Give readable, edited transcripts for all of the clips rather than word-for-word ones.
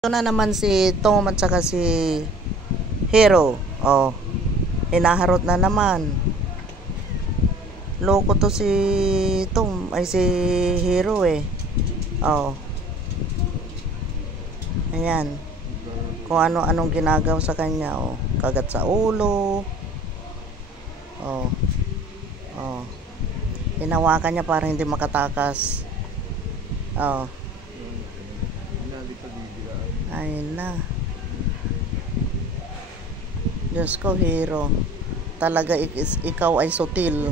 Ito na naman si Tom at saka si Hero. Oh, hinaharot na naman. Loko to si Tom, ay si Hero eh. Oh. Ayan. Kung ano-anong ginagawa sa kanya. Oh, kagat sa ulo. Oh. Oh. Hinawakan niya para hindi makatakas. Oh. Ayun na. Diyos ko, Hero. Talaga ikaw ay sutil.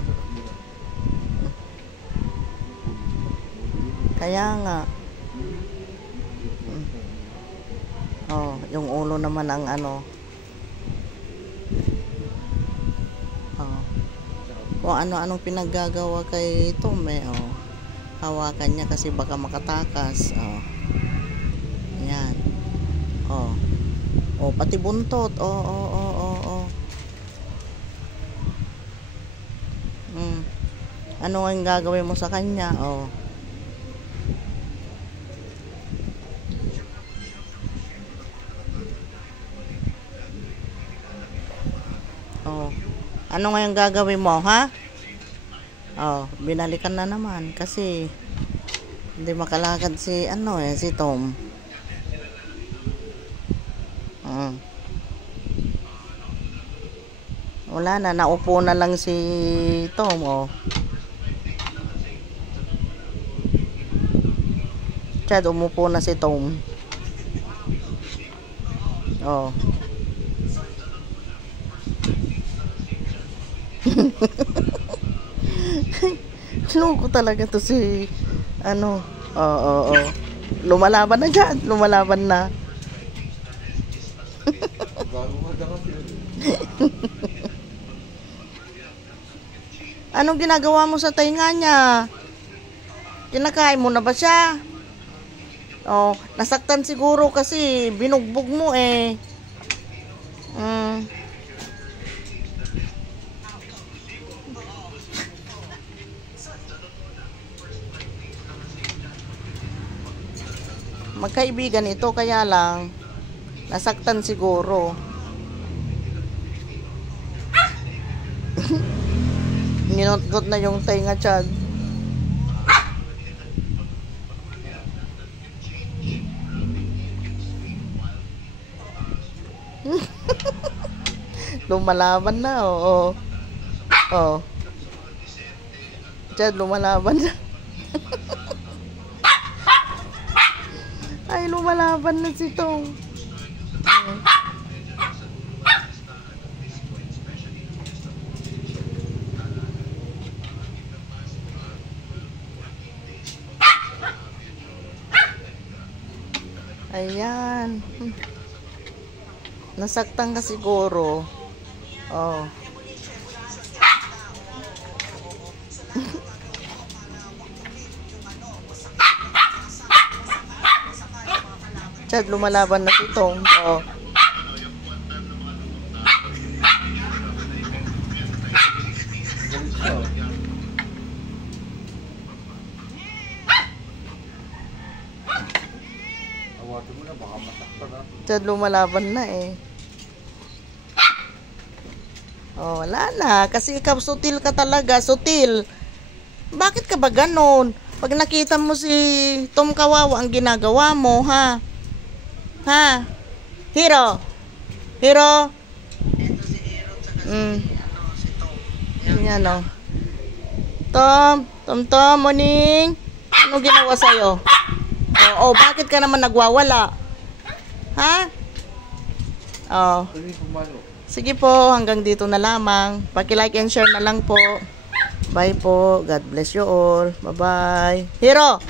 Kaya nga. Oh, yung ulo naman ang ano. Oh. Kung ano-anong pinaggagawa kay Tom eh. Oh. Hawakan niya kasi baka makatakas. Oh. Ayan. Oh. Oh, pati buntot. Oh, oh, oh, oh, oh. Ano ang gagawin mo sa kanya? Oh. Oh. Ano ngayong gagawin mo, ha? Oh, binalikan na naman kasi hindi makalakad si si Tom. Wala na, naupo na lang si Tom, oh. Chad, umupo na si Tom. Oh. Loko talaga to si Oo, oo, oo. Lumalaban na dyan, lumalaban na. Anong ginagawa mo sa tainga niya? Kinakain mo na ba siya? Oh, nasaktan siguro kasi binugbog mo eh. Magkaibigan ito kaya lang nasaktan siguro. Ninotgot na yung tainga, Chad. Lumalaban na, oo. Oh. Chad, lumalaban na. Ay, lumalaban na si Tom. Ayan. Nasaktan ka siguro. Oh. Chad, lumalaban na si Tom. Oh. Chad, lumalaban na eh. Oh, wala na. Kasi ikaw sutil ka talaga. Sutil. Bakit ka ba ganon? Pag nakita mo si Tom kawawa ang ginagawa mo, ha? Ha? Hero? Hero? Yan o. Tom? Tom, morning? Anong ginawa sa'yo? Oh, bakit ka naman nagwawala? Ha? Oh. Sige po, hanggang dito na lamang. Paki-like and share na lang po. Bye po. God bless you all. Bye-bye. Hero!